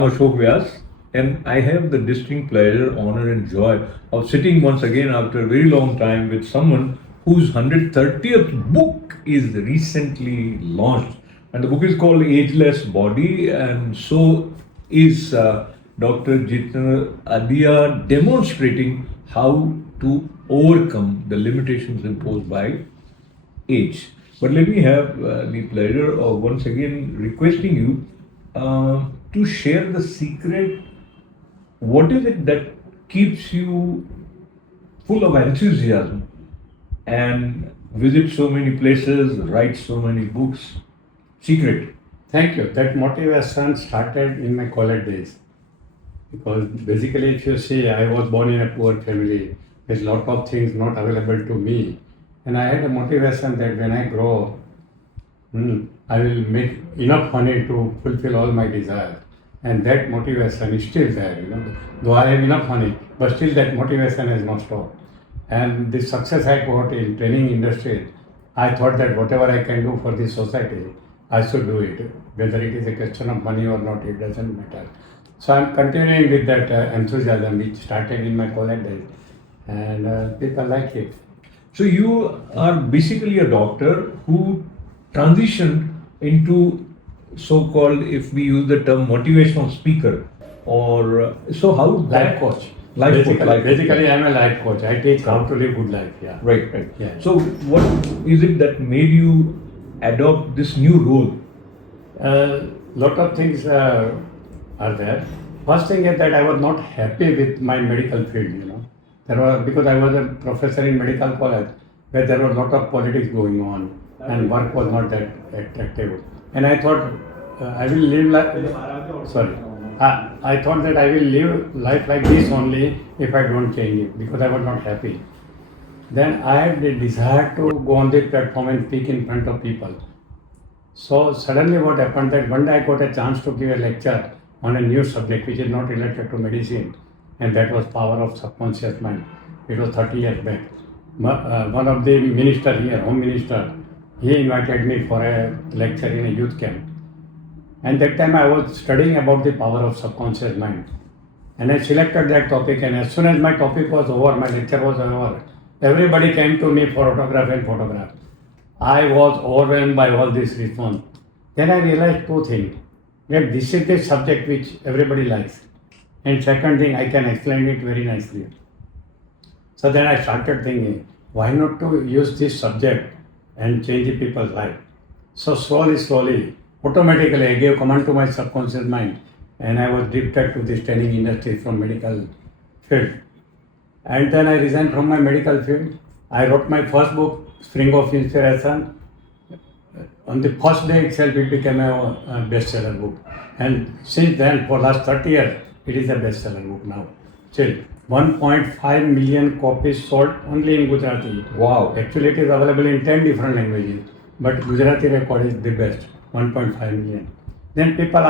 Ashok Vyas, and I have the distinct pleasure, honor, and joy of sitting once again after a very long time with someone whose 130th book is recently launched. And the book is called Ageless Body, and so is Dr. Jitendra Adhia demonstrating how to overcome the limitations imposed by age. But let me have the pleasure of once again requesting you to share the secret. What is it that keeps you full of enthusiasm and visit so many places, write so many books? Secret. Thank you. That motivation started in my college days. Because basically, if you see, I was born in a poor family with a lot of things not available to me. And I had a motivation that when I grow up, I will make enough money to fulfill all my desires. And that motivation is still there. Though I have enough money, but still that motivation has not stopped. And the success I got in training industry, I thought that whatever I can do for this society, I should do it. Whether it is a question of money or not, it doesn't matter. So I'm continuing with that enthusiasm which started in my college days, and people like it. So you are basically a doctor who transitioned into so-called, if we use the term, motivational speaker, or so how Life coach. Basically, I'm a life coach. I teach how to live good life. Yeah. Right. Yeah. So what is it that made you adopt this new role? Lot of things are there. First thing is that I was not happy with my medical field. Because I was a professor in medical college where there was a lot of politics going on and work was not that attractive. And I thought I will live I thought that I will live life like this only if I don't change it, because I was not happy. Then I had the desire to go on the platform and speak in front of people. So suddenly what happened that one day I got a chance to give a lecture on a new subject which is not related to medicine, and that was power of subconscious mind. It was 30 years back. One of the minister here, Home Minister, he invited me for a lecture in a youth camp. And that time I was studying about the power of subconscious mind. And I selected that topic, and as soon as my topic was over, my lecture was over, everybody came to me for photograph. I was overwhelmed by all this response. Then I realized two things. That this is the subject which everybody likes. And second thing, I can explain it very nicely. So then I started thinking, why not to use this subject and change the people's life? So slowly, automatically I gave command to my subconscious mind, and I was drifted to this training industry from medical field. And then I resigned from my medical field. I wrote my first book, Spring of Inspiration. On the first day itself, it became a bestseller book. And since then, for last 30 years, it is a bestseller book now. Still, 1.5 million copies sold only in Gujarati. Wow. Actually, it is available in 10 different languages. But Gujarati record is the best, 1.5 million. Then people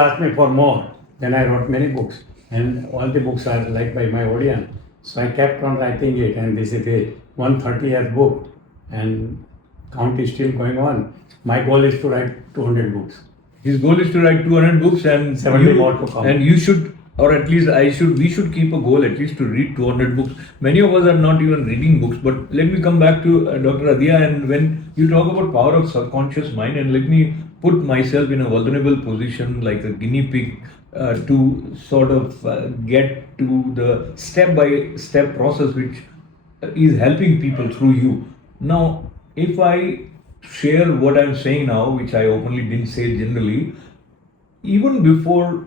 asked me for more. Then I wrote many books. And all the books are liked by my audience. So I kept on writing it, and this is a 130th book. And count is still going on. My goal is to write 200 books. His goal is to write 200 books, and 70 more to come. And you should, or at least we should keep a goal at least to read 200 books. Many of us are not even reading books. But let me come back to Dr. Adhia, and when you talk about power of subconscious mind, and let me put myself in a vulnerable position like a guinea pig to sort of get to the step-by-step process which is helping people through you. Now, if I share what I'm saying now, which I openly didn't say generally, even before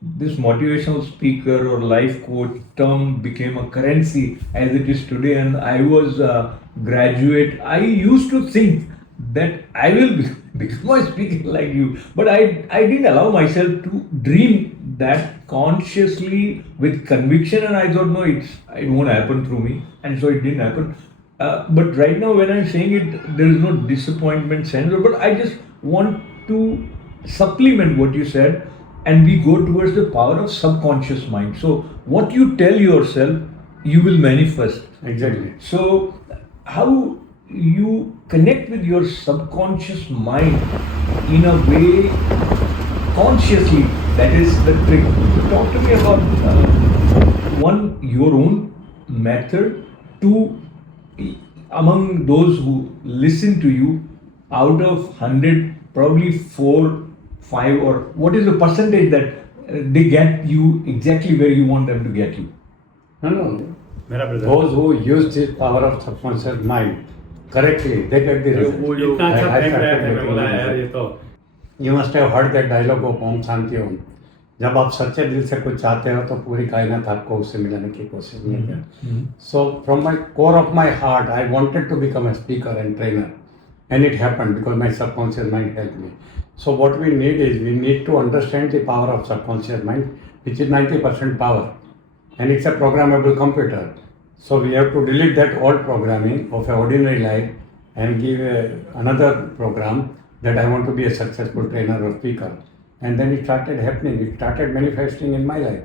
this motivational speaker or life coach term became a currency as it is today, and I was a graduate, I used to think that I will become a speaker like you, but I didn't allow myself to dream that consciously with conviction, and I thought, no, it won't happen through me, and so it didn't happen. But right now when I'm saying it, there is no disappointment sense, but I just want to supplement what you said, and we go towards the power of subconscious mind. So what you tell yourself, you will manifest. Exactly. So how you connect with your subconscious mind in a way consciously. That is the trick. So talk to me about one, your own method, two, among those who listen to you, out of 100, probably 4, 5, or what is the percentage that they get you exactly where you want them to get you? No. Those who use the power of subconscious mind correctly, they get the result. इतना अच्छा I frame रहा started है getting बोला the यार ये result. तो You must have heard that dialogue of Om Shanti Om. जब आप सच्चे दिल से कुछ चाहते हो तो पूरी कायनात आपको उससे मिलाने की कोशिश नहीं करती. So from my core of my heart, I wanted to become a speaker and trainer, and it happened because my subconscious mind helped me. So what we need to understand the power of subconscious mind, which is 90% power, and it's a programmable computer. So we have to delete that old programming of an ordinary life and give another program that I want to be a successful trainer or speaker. And then it started happening. It started manifesting in my life.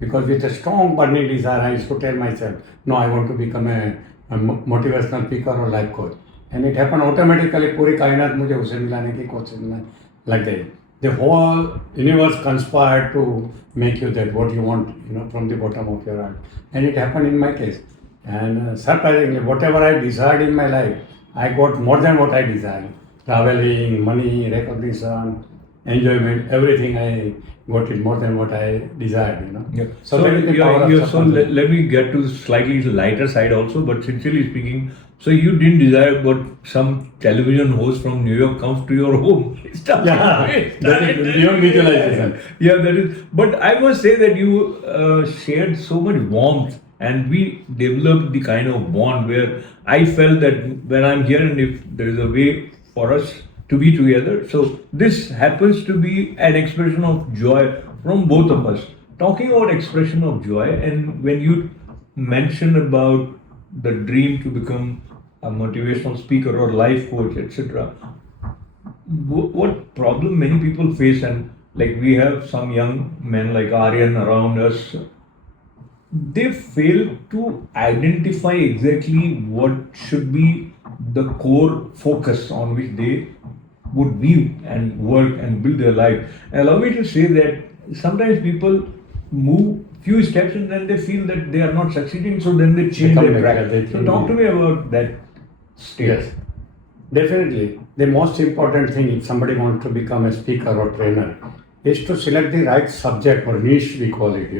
Because with a strong burning desire, I used to tell myself, no, I want to become a motivational speaker or life coach. And it happened automatically. पूरी कायनात मुझे उसे मिलाने की कोशिश में लग गई. The whole universe conspired to make you that what you want, from the bottom of your heart. And it happened in my case. And surprisingly, whatever I desired in my life, I got more than what I desired. Traveling, money, recognition, enjoyment, everything I got it more than what I desired. Yeah. So that is the power of so subconscious. let me get to the slightly lighter side also, but sincerely speaking, so you didn't desire, but some television host from New York comes to your home. That is beyond visualization. Yeah, that is. But I must say that you shared so much warmth, and we developed the kind of bond where I felt that when I'm here, and if there is a way for us to be together, so this happens to be an expression of joy from both of us. Talking about expression of joy, and when you mentioned about the dream to become a motivational speaker or life coach, etc., what problem many people face, and like we have some young men like Aryan around us, they fail to identify exactly what should be the core focus on which they would be and work and build their life. And allow me to say that sometimes people move few steps and then they feel that they are not succeeding, so then they change their track. So talk to me about that state. Yes, definitely. The most important thing if somebody wants to become a speaker or trainer is to select the right subject or niche, we call it,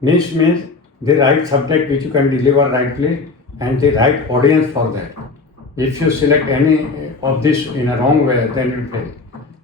Niche means the right subject which you can deliver rightly and the right audience for that. If you select any of this in a wrong way, then you fail.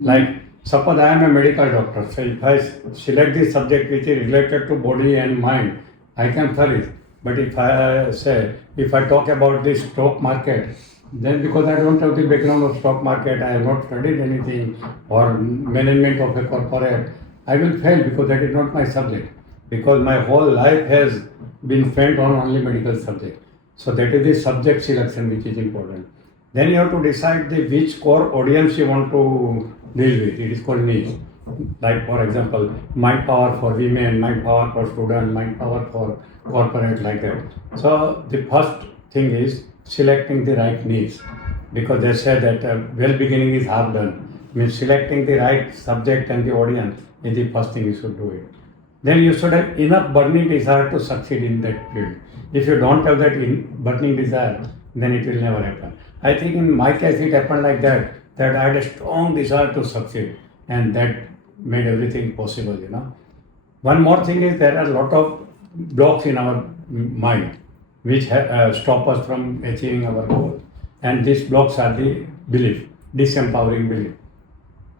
Like, suppose I am a medical doctor, so if I select the subject which is related to body and mind, I can flourish. But if I talk about the stock market, then because I don't have the background of stock market, I have not studied anything or management of a corporate, I will fail because that is not my subject. Because my whole life has been spent on only medical subject. So that is the subject selection which is important. Then you have to decide which core audience you want to deal with. It is called niche. Like for example, mind power for women, mind power for students, mind power for corporate, like that. So the first thing is selecting the right niche. Because they say that well beginning is half done. Means selecting the right subject and the audience is the first thing you should do it. Then you should have enough burning desire to succeed in that field. If you don't have that burning desire, then it will never happen. I think in my case it happened like that I had a strong desire to succeed, and that made everything possible, One more thing is there are a lot of blocks in our mind which stop us from achieving our goal. And these blocks are the belief, disempowering belief.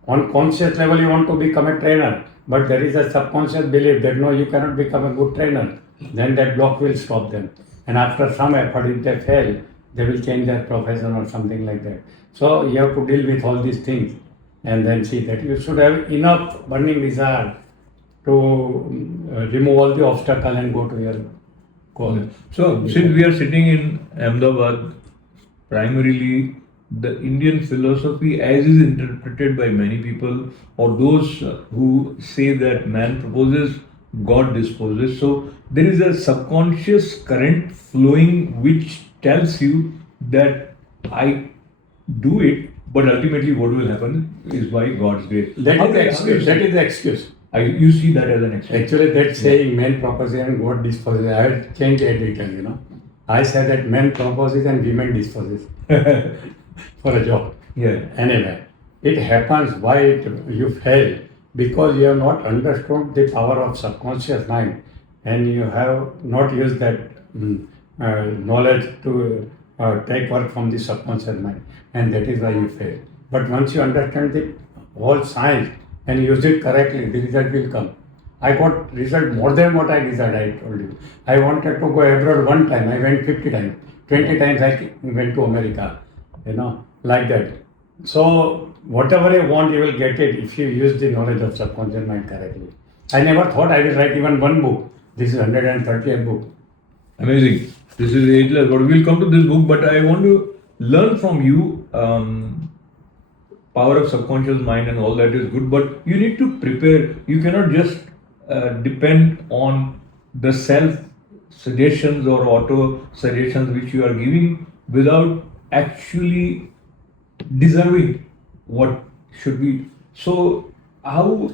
On conscious level you want to become a trainer, but there is a subconscious belief that no, you cannot become a good trainer. Then that block will stop them. And after some effort, if they fail, they will change their profession or something like that. So you have to deal with all these things and then see that you should have enough burning desire to remove all the obstacles and go to your goal. So since we are sitting in Ahmedabad, primarily the Indian philosophy as is interpreted by many people, or those who say that man proposes, God disposes. So there is a subconscious current flowing which tells you that I do it, But ultimately, what will happen is by God's grace. That How is the do- how do you excuse. see- That is the excuse. You see that as an excuse. Actually, that saying, man proposes and God disposes, I had changed it a little. I said that man proposes and women disposes for a job. Yeah. Anyway, it happens why you fail because you have not understood the power of subconscious mind and you have not used that knowledge to take work from the subconscious mind, and that is why you fail. But once you understand the whole science and use it correctly, the result will come. I got result more than what I desired, I told you. I wanted to go abroad one time, I went 50 times. 20 times I went to America, like that. So, whatever you want, you will get it if you use the knowledge of subconscious mind correctly. I never thought I will write even one book. This is 130th book. Amazing. This is Ageless Body. We'll come to this book, but I want to learn from you. Power of subconscious mind and all that is good, but you need to prepare. You cannot just depend on the self suggestions or auto suggestions which you are giving without actually deserving what should be. So, how,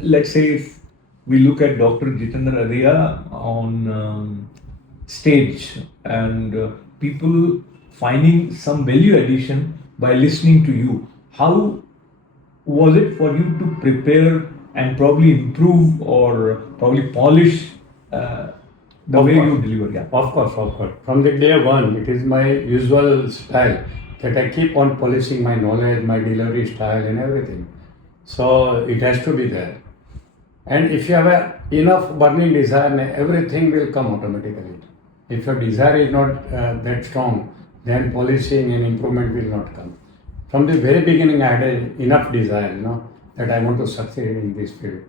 let's say, if we look at Dr. Jitendra Adhia on stage and people finding some value addition by listening to you, how was it for you to prepare and probably improve or probably polish the Of way course. you deliver? Yeah. Of course. From the day one, it is my usual style that I keep on polishing my knowledge, my delivery style and everything. So it has to be there. And if you have enough burning desire, everything will come automatically. If your desire is not that strong, then polishing and improvement will not come. From the very beginning, I had enough desire, that I want to succeed in this field.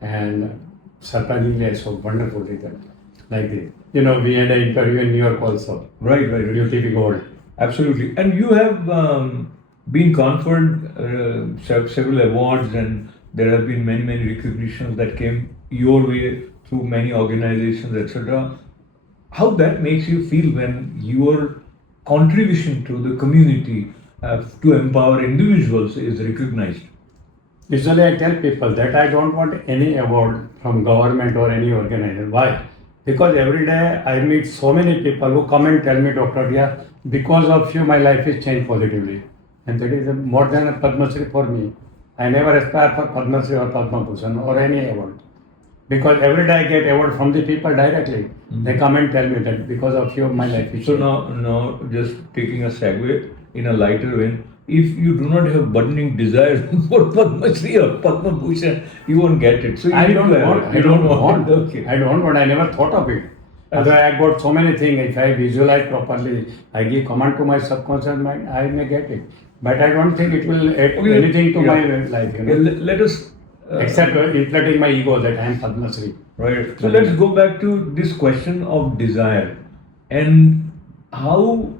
And surprisingly, I saw wonderful result like this. We had an interview in New York also. Right. UTV Gold. Absolutely. And you have been conferred several awards, and there have been many recognitions that came your way through many organizations, etc. How that makes you feel when your contribution to the community to empower individuals is recognized? Usually I tell people that I don't want any award from government or any organization. Why? Because every day I meet so many people who come and tell me, Dr. Adhia, because of you my life is changed positively. And that is more than a Padma Shri for me. I never aspire for Padma Shri or Padma Bhushan or any award. Because every day I get award from the people directly. They come and tell me that because of you my life is So changed. now just taking a segue in a lighter vein, if you do not have burning desire for Padma Shri or Padma Bhushan, you won't get it. So you I need don't to have want. it. I You don't want. Okay. I don't want. I never thought of it. Otherwise, I got so many things. If I visualize properly, I give command to my subconscious mind, I may get it. But I don't think it will add Okay, anything to yeah. my life. Okay, let us Except inflating my ego that I am Padma Shri. right. So let's go back to this question of desire and how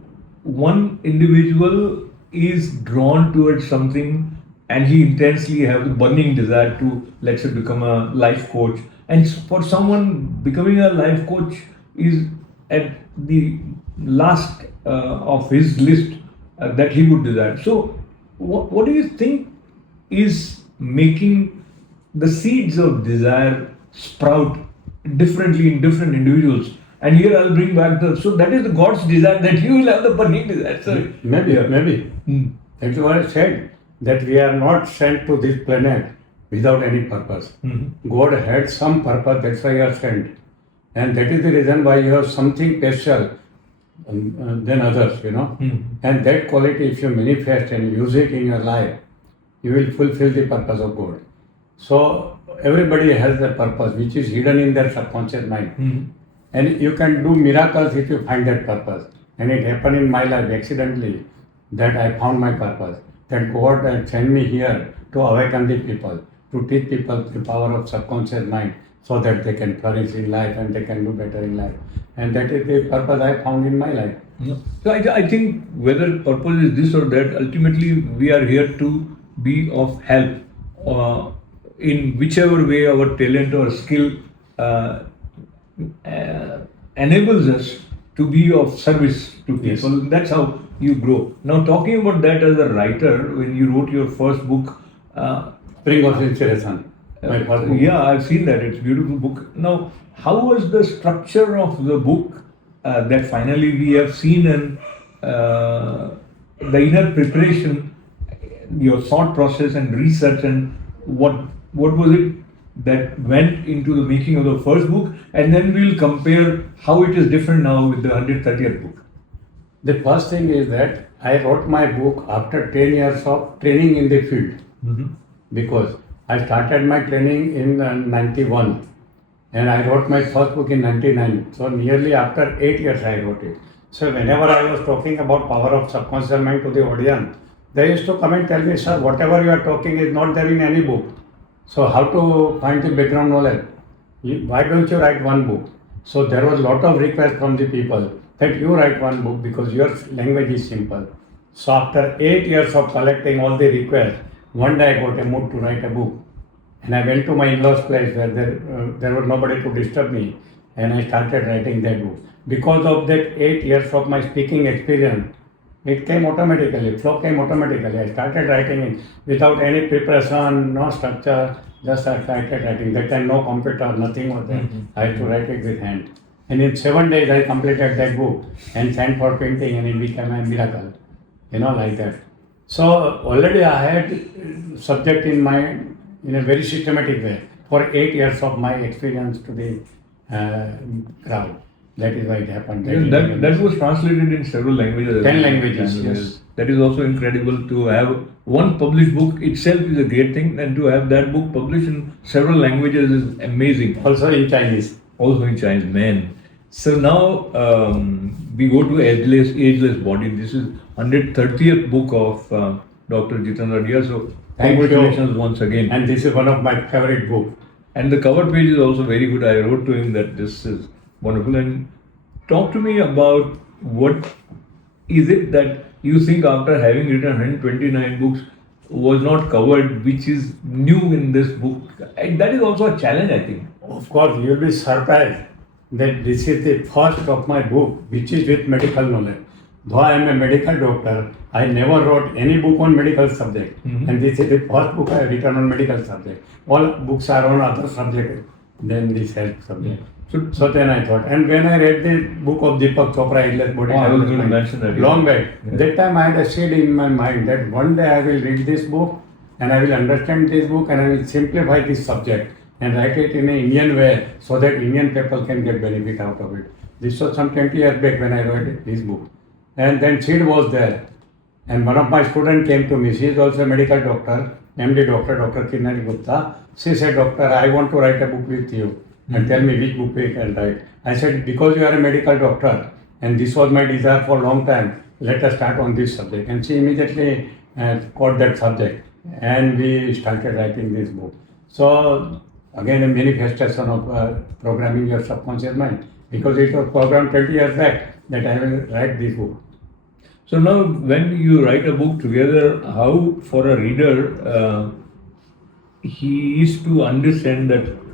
one individual is drawn towards something and he intensely have the burning desire to, let's say, become a life coach. And for someone, becoming a life coach is at the last of his list that he would desire. So, what do you think is making the seeds of desire sprout differently in different individuals? And here I'll bring back so that is the God's desire that you will have the burning desire. So, Maybe. That's what I said, that we are not sent to this planet without any purpose. God had some purpose, that's why you are sent. And that is the reason why you have something special than others, And that quality, if you manifest and use it in your life, you will fulfill the purpose of God. So everybody has a purpose which is hidden in their subconscious mind. And you can do miracles if you find that purpose. And it happened in my life accidentally that I found my purpose. That God had sent me here to awaken the people, to teach people the power of subconscious mind so that they can flourish in life and they can do better in life. And that is the purpose I found in my life. So I think whether purpose is this or that, ultimately we are here to be of help in whichever way our talent or skill enables us to be of service to people. That's how you grow. Now, talking about that as a writer, when you wrote your first book, Spring of Inspiration. My first book. yeah, I've seen that. It's a beautiful book. Now, how was the structure of the book that finally we have seen, and the inner preparation, your thought process and research, and what was it that went into the making of the first book, and then we'll compare how it is different now with the 130th book. The first thing is that I wrote my book after 10 years of training in the field. Because I started my training in 91 and I wrote my first book in 99. So nearly after 8 years I wrote it. So whenever I was talking about power of subconscious mind to the audience, they used to come and tell me, sir, whatever you are talking is not there in any book. So how to find the background knowledge? Why don't you write one book? So there was a lot of requests from the people that you write one book because your language is simple. So after 8 years of collecting all the requests, one day I got a mood to write a book. And I went to my in-laws' place where there was nobody to disturb me. And I started writing that book. Because of that 8 years of my speaking experience, it came automatically, flow came automatically. I started writing it without any preparation, no structure, just I started writing. That time no computer, nothing was there. I had to write it with hand. And in 7 days I completed that book and sent for printing and it became a miracle. Like that. So already I had subject in mind in a very systematic way for 8 years of my experience to the crowd. That is why it happened. That was translated in several languages. 10 languages, yes. That is also incredible. To have one published book itself is a great thing, and to have that book published in several languages is amazing. Also in Chinese. Also in Chinese, man. So now we go to Ageless Body. This is 130th book of Dr. Jitendra Adhia. So congratulations once again. And this is one of my favorite books. And the cover page is also very good. I wrote to him that this is wonderful. And talk to me about what is it that you think after having written 129 books was not covered, which is new in this book. And that is also a challenge, I think. Of course, you will be surprised that this is the first of my book which is with medical knowledge. Though I am a medical doctor, I never wrote any book on medical subject. And this is the first book I have written on medical subject. All books are on other subject than this health subject. So then I thought, and when I read the book of Deepak Chopra, Ageless Body, I was going to mention that. Long back. Yeah. That time I had a seed in my mind that one day I will read this book and I will understand this book and I will simplify this subject and write it in an Indian way so that Indian people can get benefit out of it. This was some 20 years back when I read this book. And then seed was there. And one of my students came to me. She is also a medical doctor, MD doctor, Dr. Kinari Gupta. She said, Doctor, I want to write a book with you. And tell me which book we can write. I said, because you are a medical doctor and this was my desire for a long time, let us start on this subject. And she immediately caught that subject and we started writing this book. So again, a manifestation of programming your subconscious mind, because it was programmed 20 years back that I will write this book. So now when you write a book together, how for a reader he is to understand that,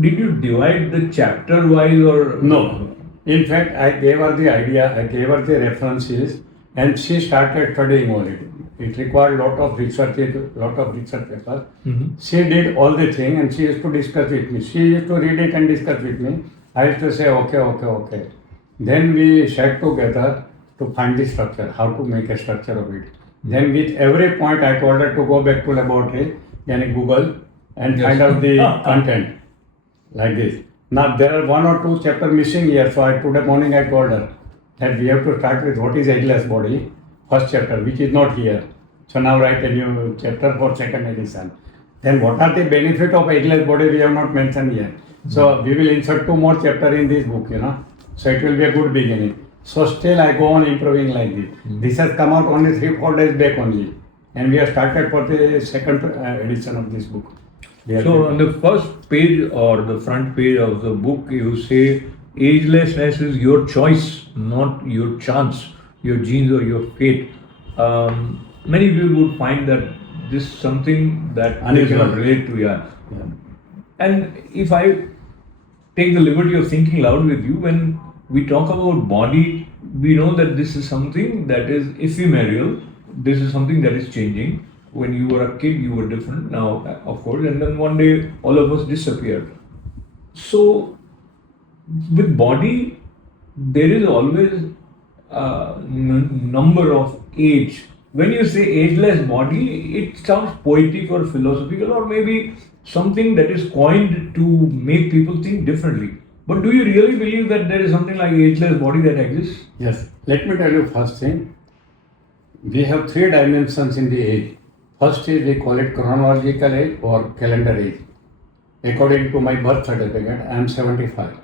did you divide the chapter wise or? No. In fact, I gave her the idea, I gave her the references and she started studying all it. It required lot of research papers. She did all the thing and she used to discuss with me. She used to read it and discuss with me. I used to say, okay. Then we sat together to find the structure, how to make a structure of it. Then with every point I told her to go back to laboratory, then Google and find out the content. Like this. Now there are 1 or 2 chapters missing here, so today morning I told her that we have to start with what is Ageless Body, first chapter, which is not here. So now write a new chapter for second edition. Then what are the benefits of Ageless Body we have not mentioned here. So we will insert 2 more chapters in this book, So it will be a good beginning. So still I go on improving like this. This has come out only 3-4 days back only. And we have started for the second edition of this book. So on the first page or the front page of the book, you say agelessness is your choice, not your chance, your genes or your fate. Many people would find that this is something that they cannot relate to. Yeah. And if I take the liberty of thinking loud with you, when we talk about body, we know that this is something that is ephemeral. This is something that is changing. When you were a kid, you were different. Now, of course, and then one day, all of us disappeared. So, with body, there is always a number of age. When you say ageless body, it sounds poetic or philosophical, or maybe something that is coined to make people think differently. But do you really believe that there is something like ageless body that exists? Yes. Let me tell you first thing. We have 3 dimensions in the age. First is we call it chronological age or calendar age. According to my birth certificate, I am 75.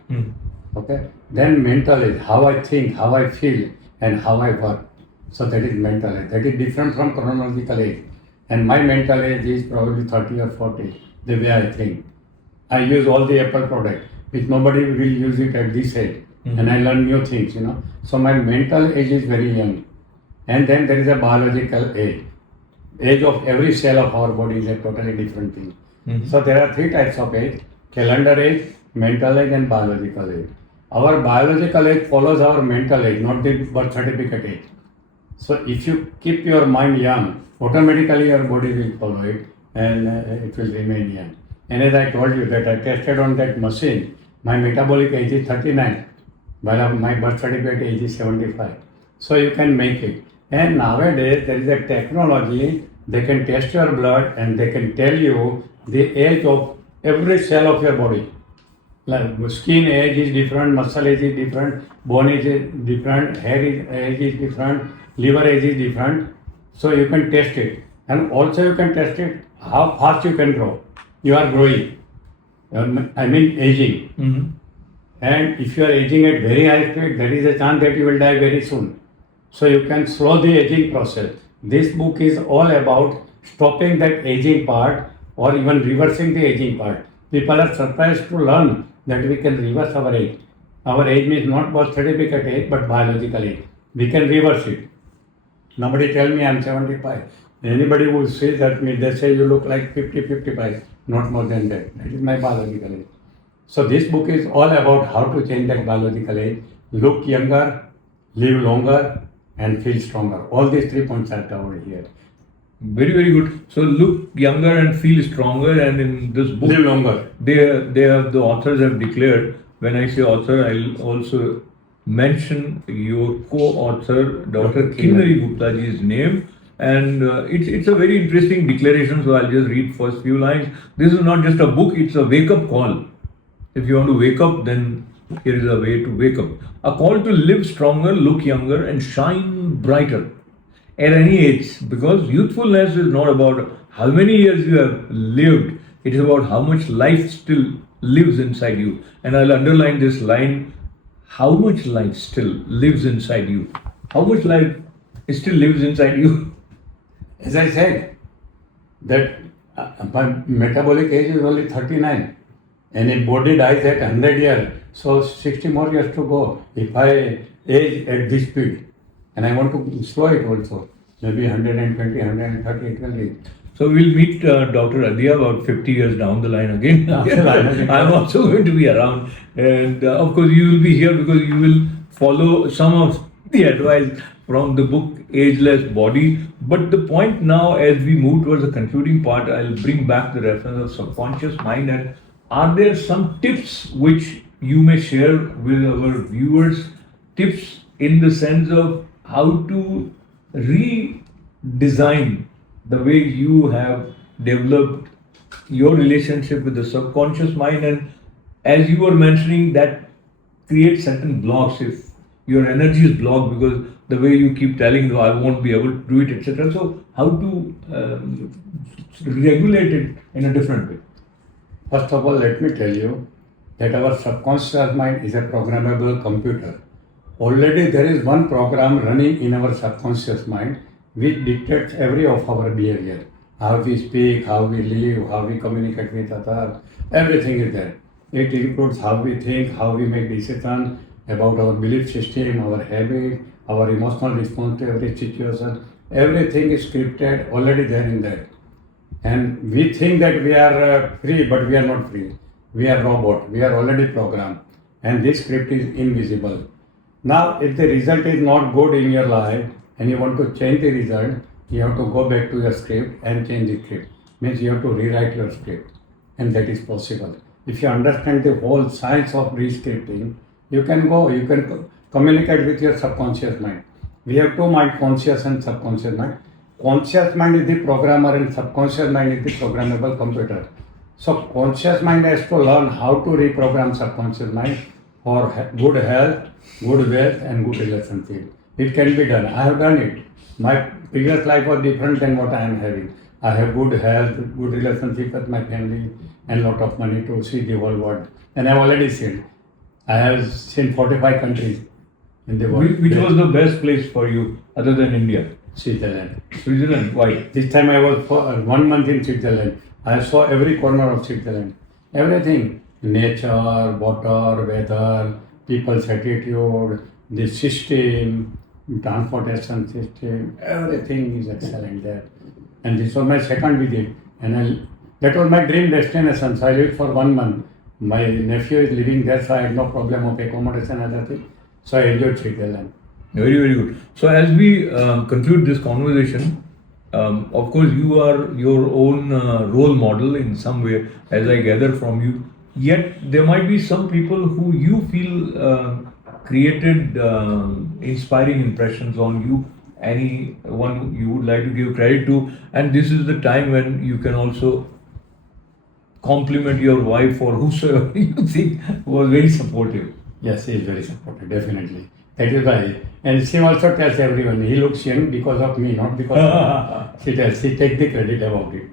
Okay. Then mental age, how I think, how I feel, and how I work. So that is mental age. That is different from chronological age. And my mental age is probably 30 or 40, the way I think. I use all the Apple product, which nobody will use it at this age. And I learn new things, So my mental age is very young. And then there is a biological age. Age of every cell of our body is a totally different thing. So there are 3 types of age: calendar age, mental age, and biological age. Our biological age follows our mental age, not the birth certificate age. So if you keep your mind young, automatically your body will follow it, and it will remain young. And as I told you that I tested on that machine, my metabolic age is 39, while my birth certificate age is 75. So you can make it. And nowadays there is a technology, they can test your blood and they can tell you the age of every cell of your body. Like skin age is different, muscle age is different, bone age is different, hair age is different, liver age is different. So you can test it. And also you can test it how fast you can grow. You are growing. I mean aging. And if you are aging at very high speed, there is a chance that you will die very soon. So you can slow the aging process. This book is all about stopping that aging part or even reversing the aging part. People are surprised to learn that we can reverse our age. Our age means not birth certificate age, but biological age. We can reverse it. Nobody tell me I am 75. Anybody who says that me, they say you look like 50, 55, not more than that. That is my biological age. So this book is all about how to change that biological age, look younger, live longer, and feel stronger. All these 3 points are covered here. Very, very good. So look younger and feel stronger, and in this book, Live longer. The authors have declared. When I say author, I'll also mention your co-author, Dr. Kinnari Guptaji's name. And it's a very interesting declaration, so I'll just read first few lines. This is not just a book, it's a wake-up call. If you want to wake up, then here is a way to wake up. A call to live stronger, look younger, and shine brighter at any age. Because youthfulness is not about how many years you have lived, it is about how much life still lives inside you. And I'll underline this line: how much life still lives inside you. How much life still lives inside you? As I said, that my metabolic age is only 39. And if body dies at 100 years, so 60 more years to go. If I age at this speed, and I want to slow it also, maybe 120, 130 it will be. So we'll meet Dr. Adhia about 50 years down the line again. I'm also going to be around. And of course you will be here because you will follow some of the advice from the book Ageless Body. But the point now, as we move towards the concluding part, I'll bring back the reference of subconscious mind. And are there some tips which you may share with our viewers? Tips in the sense of how to redesign the way you have developed your relationship with the subconscious mind, and as you were mentioning, that creates certain blocks. If your energy is blocked because the way you keep telling, no, I won't be able to do it, etc. So how to regulate it in a different way? First of all, let me tell you that our subconscious mind is a programmable computer. Already there is one program running in our subconscious mind which dictates every of our behavior. How we speak, how we live, how we communicate with others, everything is there. It includes how we think, how we make decisions about our belief system, our habit, our emotional response to every situation. Everything is scripted, already there in that. And we think that we are free, but we are not free. We are robot. We are already programmed. And this script is invisible. Now, if the result is not good in your life and you want to change the result, you have to go back to your script and change the script. Means you have to rewrite your script, and that is possible. If you understand the whole science of rescripting, you can communicate with your subconscious mind. We have two mind, conscious and subconscious mind. Conscious mind is the programmer and subconscious mind is the programmable computer. So conscious mind has to learn how to reprogram subconscious mind for good health, good wealth and good relationship. It can be done. I have done it. My previous life was different than what I am having. I have good health, good relationship with my family and lot of money to see the whole world. And I have already seen. I have seen 45 countries in the world. Which was the best place for you other than India? Switzerland. Switzerland. Why? This time I was for 1 month in Switzerland. I saw every corner of Switzerland. Everything. Nature, water, weather, people's attitude, the system, transportation system, everything is excellent there. And this was my second visit. And that was my dream destination. So I lived for 1 month. My nephew is living there, so I had no problem of accommodation and other thing. So I enjoyed Switzerland. Very, very good. So as we conclude this conversation, of course you are your own role model in some way, as I gather from you. Yet there might be some people who you feel created inspiring impressions on you. Anyone you would like to give credit to, and this is the time when you can also compliment your wife or whosoever you think was very supportive. Yes, he is very supportive, definitely. That is why. And she also tells everyone, he looks young because of me, not because of me. She takes the credit about it.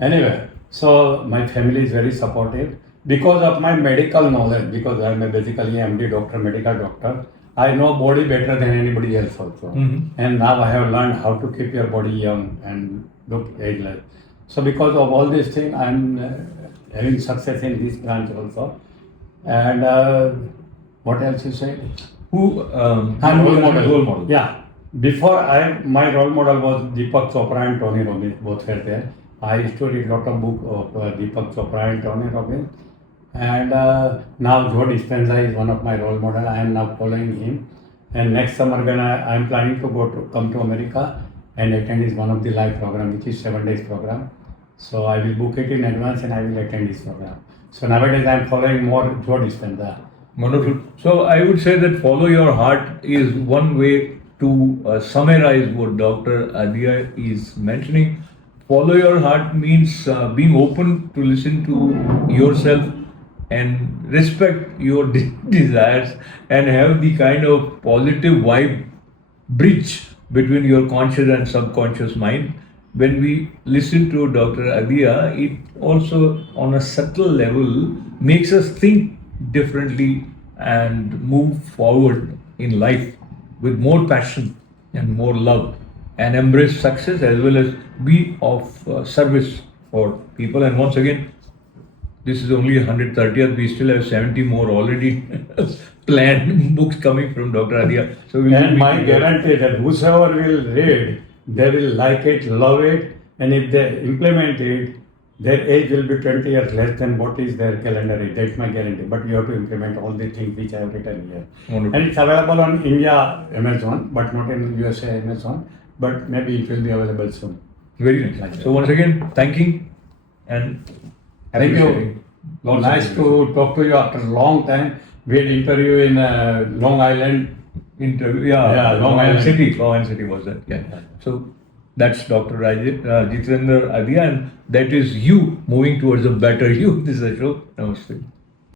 Anyway, so my family is very supportive. Because of my medical knowledge, because I am basically MD doctor, medical doctor, I know body better than anybody else also. Mm-hmm. And now I have learned how to keep your body young and look ageless. So because of all these things, I am having success in this branch also. And what else you said? Who Role model. Role model. Yeah. Before my role model was Deepak Chopra and Tony Robbins, both were there. I used to read a lot of books of Deepak Chopra and Tony Robbins. And now Joe Dispenza is one of my role model. I am now following him. And next summer when I am planning to come to America and attend his one of the live program, which is 7 days program. So I will book it in advance and I will attend his program. So nowadays I am following more Joe Dispenza. Wonderful. So I would say that follow your heart is one way to summarize what Dr. Adhia is mentioning. Follow your heart means being open to listen to yourself and respect your desires and have the kind of positive vibe bridge between your conscious and subconscious mind. When we listen to Dr. Adhia, it also on a subtle level makes us think differently and move forward in life with more passion and more love and embrace success as well as be of service for people. And once again, this is only 130th. We still have 70 more already planned books coming from Dr. Adhia. So and my guarantee that whosoever will read, they will like it, love it, and if they implement it, their age will be 20 years less than what is their calendar age. That's my guarantee. But you have to implement all the things which I have written here. Wonderful. And it's available on India Amazon, but not in USA Amazon. But maybe it will be available soon. Very nice. Like that. So once again, thanking and Thank you. appreciating. Lots of Nice to talk to you after a long time. We had interview in Long Island. interview. Yeah, Long Island City. Long Island City was that. Yeah. So that's Dr. Jitendra Adhia, and that is you moving towards a better you. This is Ashok. Namaste.